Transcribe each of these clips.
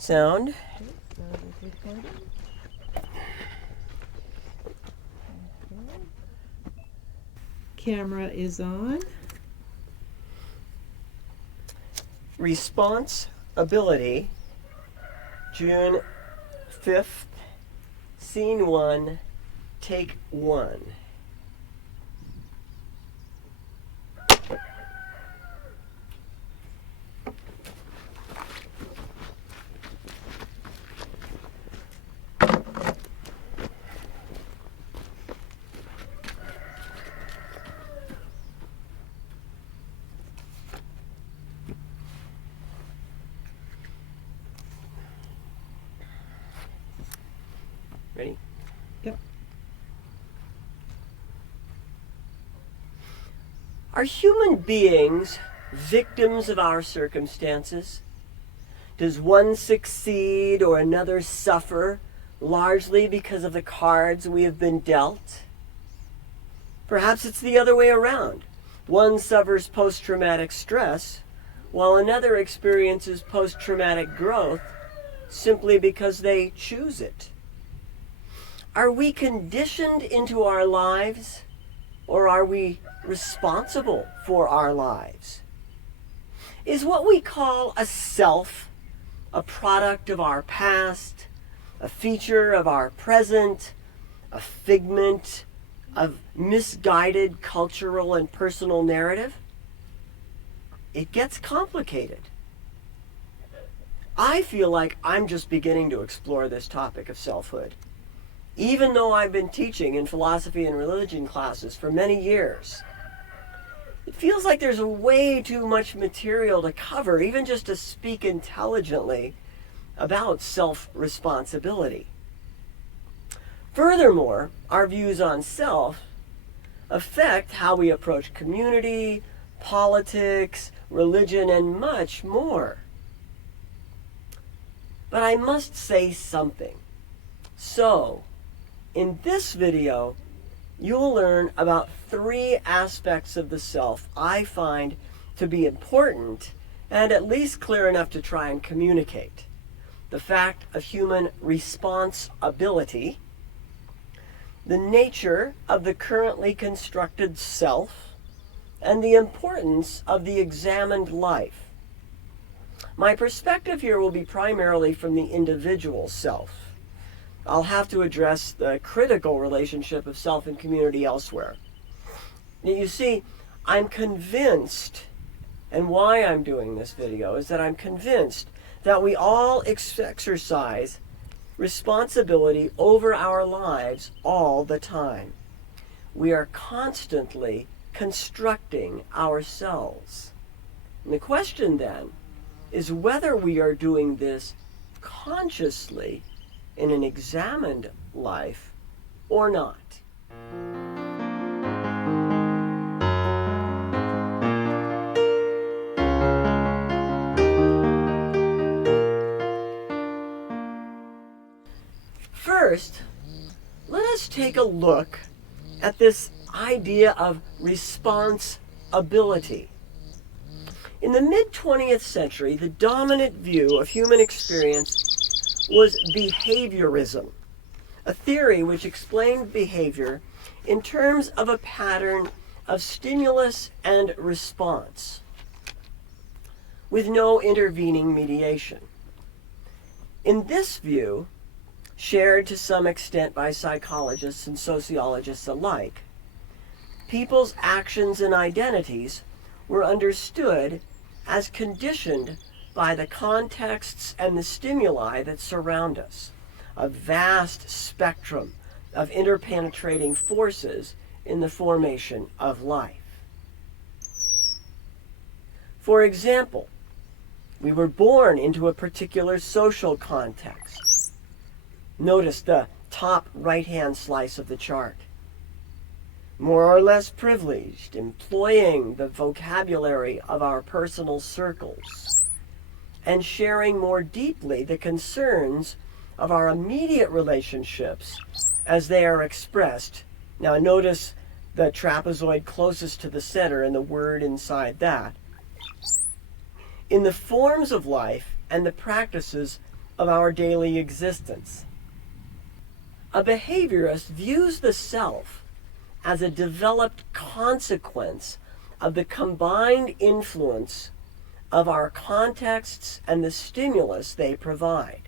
Sound. Sound is recording. Camera is on. Responsibility, June 5th, Scene 1, Take 1. Ready? Yep. Are human beings victims of our circumstances? Does one succeed or another suffer largely because of the cards we have been dealt? Perhaps it's the other way around. One suffers post-traumatic stress while another experiences post-traumatic growth simply because they choose it. Are we conditioned into our lives, or are we responsible for our lives? Is what we call a self a product of our past, a feature of our present, a figment of misguided cultural and personal narrative? It gets complicated. I feel like I'm just beginning to explore this topic of selfhood, even though I've been teaching in philosophy and religion classes for many years. It feels like there's way too much material to cover, even just to speak intelligently about self-responsibility. Furthermore, our views on self affect how we approach community, politics, religion, and much more. But I must say something. So, in this video, you'll learn about 3 aspects of the self I find to be important and at least clear enough to try and communicate. The fact of human responsibility, the nature of the currently constructed self, and the importance of the examined life. My perspective here will be primarily from the individual self. I'll have to address the critical relationship of self and community elsewhere. Now, you see, I'm convinced, and why I'm doing this video is that I'm convinced that we all exercise responsibility over our lives all the time. We are constantly constructing ourselves. And the question then is whether we are doing this consciously in an examined life or not. First, let us take a look at this idea of responsibility. In the mid-20th century, the dominant view of human experience was behaviorism, a theory which explained behavior in terms of a pattern of stimulus and response, with no intervening mediation. In this view, shared to some extent by psychologists and sociologists alike, people's actions and identities were understood as conditioned by the contexts and the stimuli that surround us, a vast spectrum of interpenetrating forces in the formation of life. For example, we were born into a particular social context. Notice the top right-hand slice of the chart. More or less privileged, employing the vocabulary of our personal circles, and sharing more deeply the concerns of our immediate relationships as they are expressed. Now notice the trapezoid closest to the center and the word inside that. In the forms of life and the practices of our daily existence. A behaviorist views the self as a developed consequence of the combined influence of our contexts and the stimulus they provide.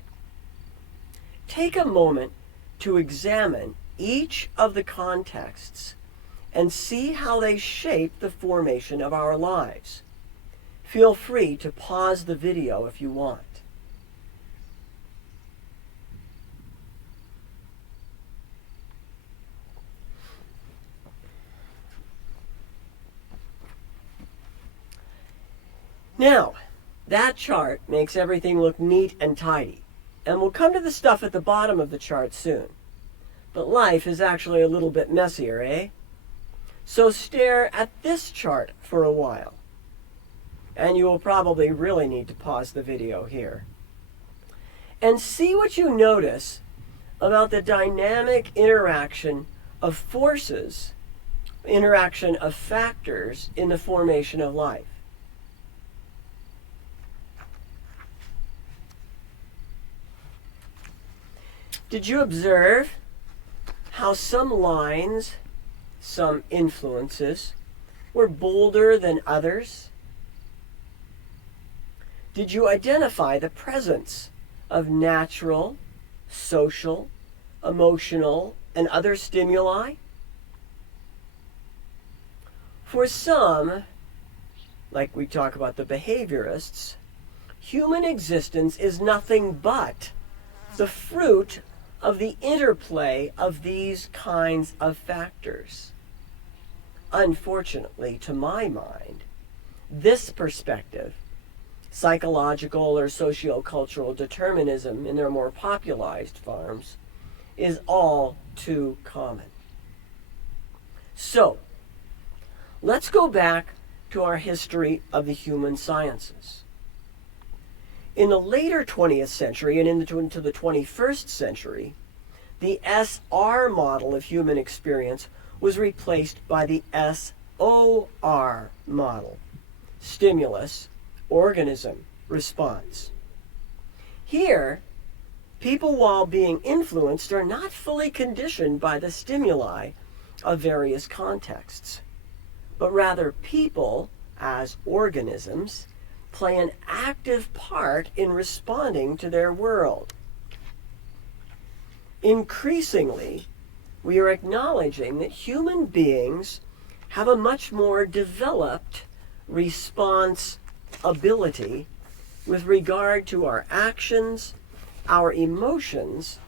Take a moment to examine each of the contexts and see how they shape the formation of our lives. Feel free to pause the video if you want. Now, that chart makes everything look neat and tidy, and we'll come to the stuff at the bottom of the chart soon. But life is actually a little bit messier, eh? So stare at this chart for a while, and you will probably really need to pause the video here, and see what you notice about the dynamic interaction of forces, interaction of factors in the formation of life. Did you observe how some lines, some influences, were bolder than others? Did you identify the presence of natural, social, emotional, and other stimuli? For some, like we talk about the behaviorists, human existence is nothing but the fruit of the interplay of these kinds of factors. Unfortunately, to my mind, this perspective, psychological or sociocultural determinism in their more popularized forms, is all too common. So, let's go back to our history of the human sciences. In the later 20th century and into the 21st century, the SR model of human experience was replaced by the SOR model, stimulus, organism, response. Here, people, while being influenced, are not fully conditioned by the stimuli of various contexts, but rather people, as organisms, play an active part in responding to their world. Increasingly, we are acknowledging that human beings have a much more developed response ability with regard to our actions, our emotions,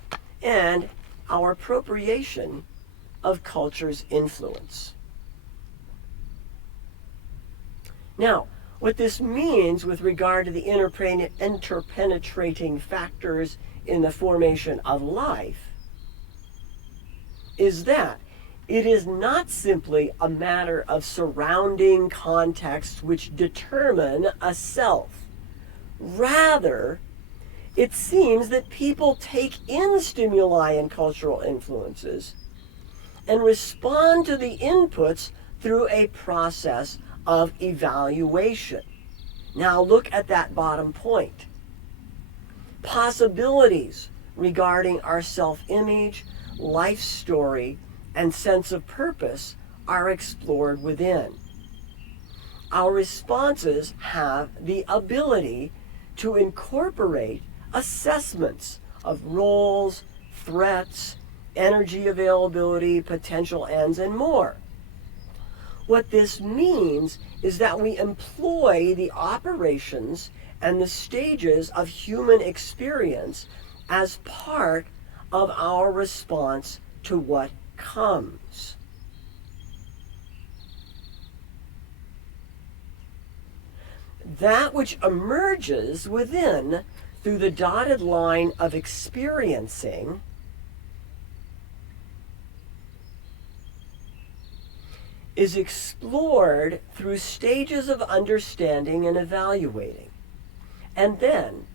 and our appropriation of culture's influence. Now, what this means with regard to the interpenetrating factors in the formation of life is that it is not simply a matter of surrounding contexts which determine a self. Rather, it seems that people take in stimuli and cultural influences and respond to the inputs through a process of evaluation. Now look at that bottom point. Possibilities regarding our self-image, life story, and sense of purpose are explored within. Our responses have the ability to incorporate assessments of roles, threats, energy availability, potential ends, and more. What this means is that we employ the operations and the stages of human experience as part of our response to what comes. That which emerges within through the dotted line of experiencing is explored through stages of understanding and evaluating. And then,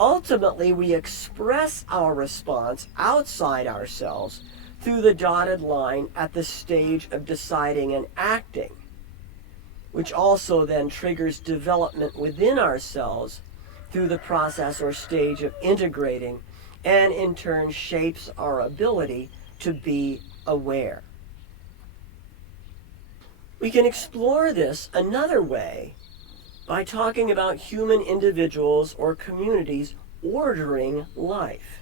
ultimately, we express our response outside ourselves through the dotted line at the stage of deciding and acting, which also then triggers development within ourselves through the process or stage of integrating, and in turn shapes our ability to be aware. We can explore this another way by talking about human individuals or communities ordering life.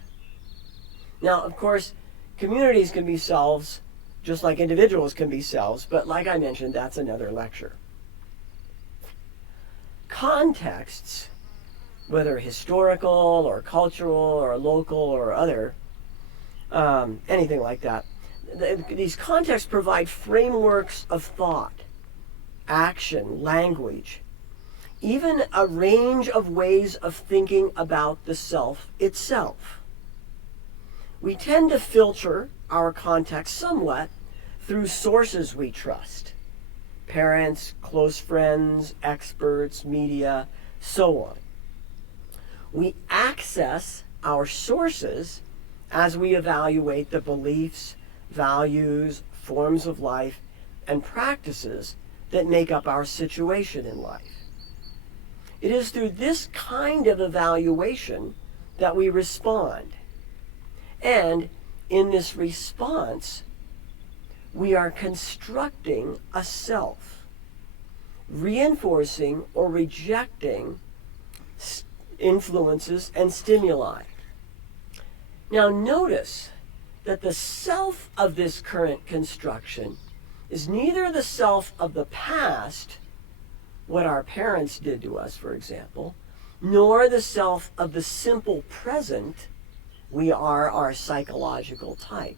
Now, of course, communities can be selves just like individuals can be selves, but like I mentioned, that's another lecture. Contexts, whether historical or cultural or local or other, anything like that, these contexts provide frameworks of thought, action, language, even a range of ways of thinking about the self itself. We tend to filter our context somewhat through sources we trust: parents, close friends, experts, media, so on. We access our sources as we evaluate the beliefs, values, forms of life, and practices that make up our situation in life. It is through this kind of evaluation that we respond. And in this response, we are constructing a self, reinforcing or rejecting influences and stimuli. Now notice that the self of this current construction is neither the self of the past, what our parents did to us, for example, nor the self of the simple present, we are our psychological type.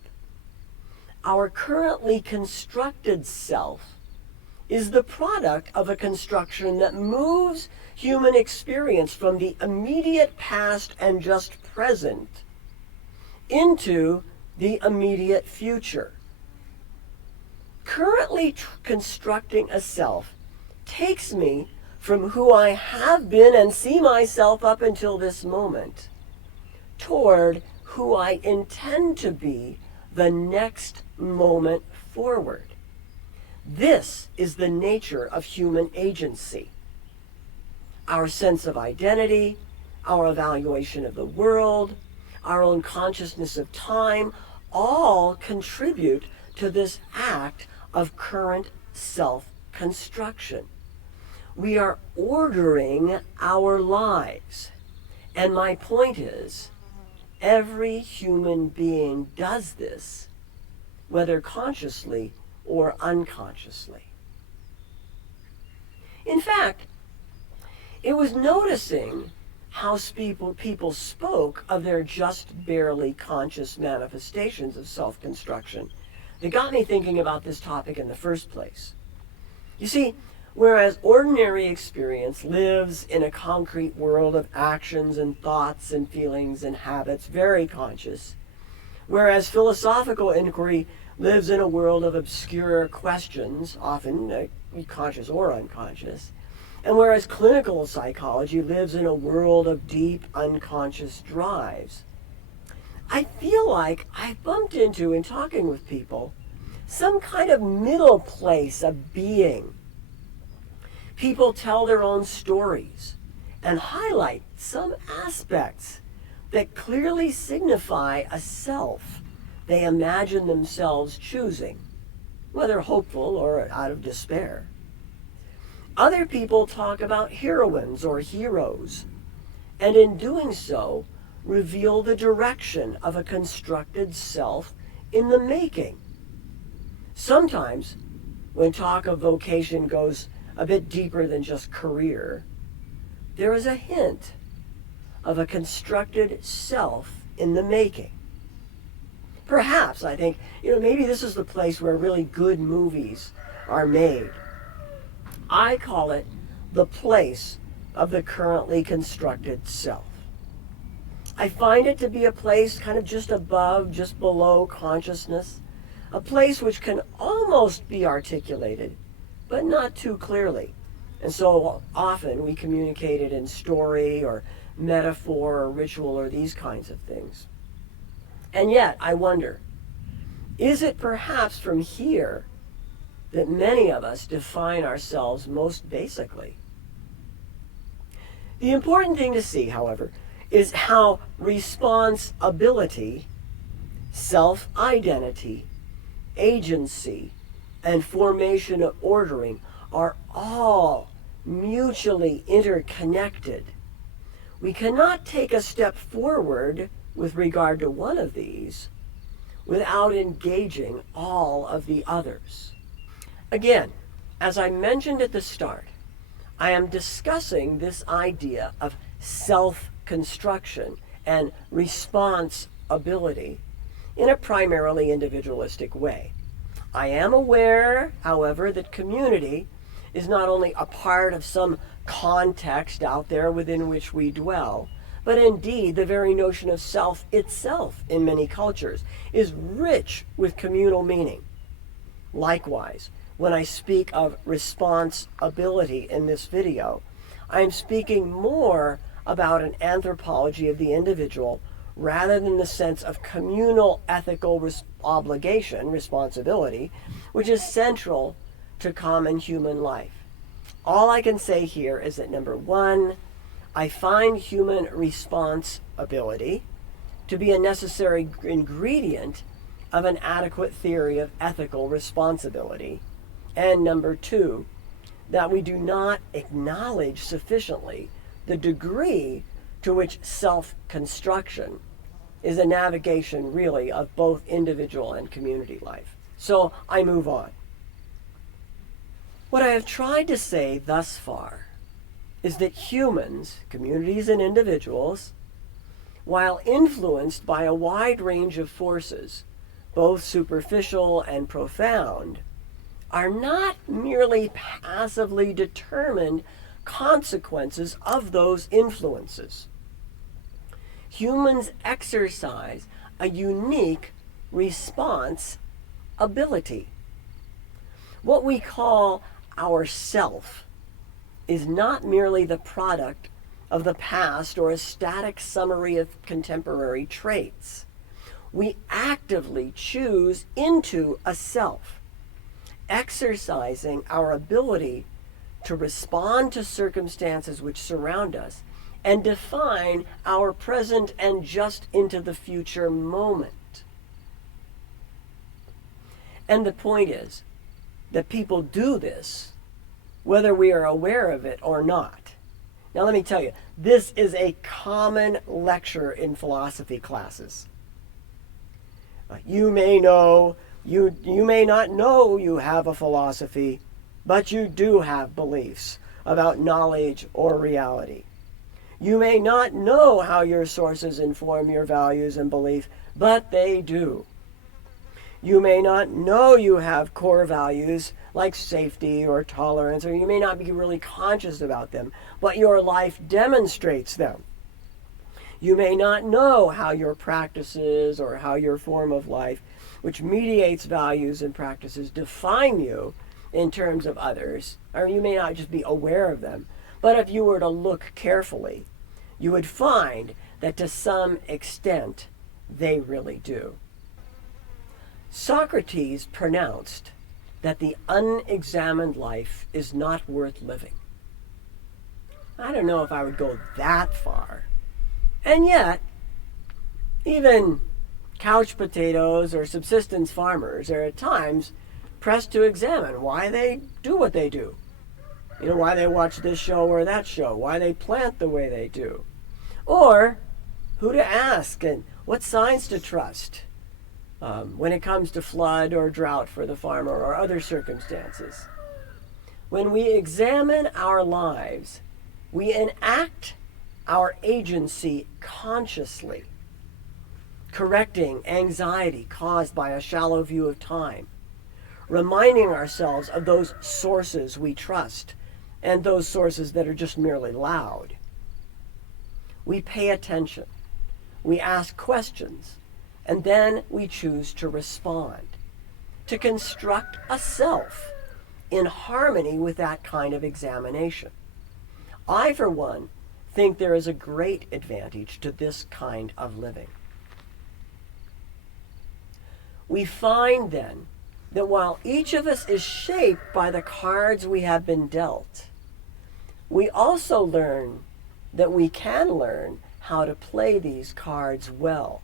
Our currently constructed self is the product of a construction that moves human experience from the immediate past and just present into the immediate future. Currently constructing a self takes me from who I have been and see myself up until this moment toward who I intend to be the next moment forward. This is the nature of human agency. Our sense of identity, our evaluation of the world, our own consciousness of time, all contribute to this act of current self-construction. We are ordering our lives. And my point is, every human being does this, whether consciously or unconsciously. In fact, it was noticing how people spoke of their just barely conscious manifestations of self-construction that got me thinking about this topic in the first place. You see, whereas ordinary experience lives in a concrete world of actions and thoughts and feelings and habits, very conscious, whereas philosophical inquiry lives in a world of obscure questions, often conscious or unconscious, and whereas clinical psychology lives in a world of deep unconscious drives, I feel like I've bumped into, in talking with people, some kind of middle place of being. People tell their own stories and highlight some aspects that clearly signify a self they imagine themselves choosing, whether hopeful or out of despair. Other people talk about heroines or heroes, and in doing so, reveal the direction of a constructed self in the making. Sometimes, when talk of vocation goes a bit deeper than just career, there is a hint of a constructed self in the making. Perhaps, I think, maybe this is the place where really good movies are made. I call it the place of the currently constructed self. I find it to be a place kind of just above, just below consciousness, a place which can almost be articulated, but not too clearly. And so often we communicate it in story or metaphor or ritual or these kinds of things. And yet, I wonder, is it perhaps from here that many of us define ourselves most basically? The important thing to see, however, is how responsibility, self-identity, agency, and formation of ordering are all mutually interconnected. We cannot take a step forward with regard to one of these without engaging all of the others. Again, as I mentioned at the start, I am discussing this idea of self-construction and responsibility in a primarily individualistic way. I am aware, however, that community is not only a part of some context out there within which we dwell, but indeed the very notion of self itself in many cultures is rich with communal meaning. Likewise, when I speak of responsibility in this video, I am speaking more about an anthropology of the individual rather than the sense of communal ethical obligation, responsibility, which is central to common human life. All I can say here is that number one, I find human responsibility to be a necessary ingredient of an adequate theory of ethical responsibility. And number two, that we do not acknowledge sufficiently the degree to which self-construction is a navigation really of both individual and community life. So I move on. What I have tried to say thus far is that humans, communities and individuals, while influenced by a wide range of forces, both superficial and profound, are not merely passively determined consequences of those influences. Humans exercise a unique response ability. What we call our self is not merely the product of the past or a static summary of contemporary traits. We actively choose into a self, exercising our ability to respond to circumstances which surround us and define our present and just into the future moment. And the point is that people do this whether we are aware of it or not. Now let me tell you, this is a common lecture in philosophy classes. You may know, you may not know you have a philosophy, but you do have beliefs about knowledge or reality. You may not know how your sources inform your values and beliefs, but they do. You may not know you have core values like safety or tolerance, or you may not be really conscious about them, but your life demonstrates them. You may not know how your practices or how your form of life, which mediates values and practices, define you in terms of others, or you may not just be aware of them. But if you were to look carefully, you would find that to some extent they really do. Socrates pronounced that the unexamined life is not worth living. I don't know if I would go that far. And yet, even couch potatoes or subsistence farmers are at times pressed to examine why they do what they do. You know, why they watch this show or that show, why they plant the way they do. Or who to ask and what signs to trust when it comes to flood or drought for the farmer or other circumstances. When we examine our lives, we enact our agency consciously, correcting anxiety caused by a shallow view of time, reminding ourselves of those sources we trust and those sources that are just merely loud. We pay attention, we ask questions, and then we choose to respond, to construct a self in harmony with that kind of examination. I, for one, think there is a great advantage to this kind of living. We find then that while each of us is shaped by the cards we have been dealt, we also learn that we can learn how to play these cards well.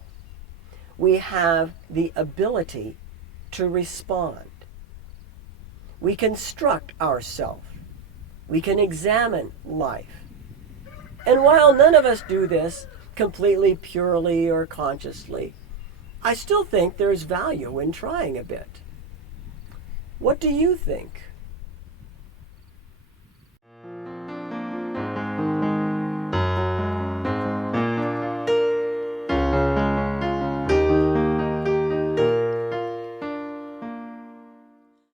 We have the ability to respond. We construct ourselves. We can examine life. And while none of us do this completely purely or consciously, I still think there's value in trying a bit. What do you think?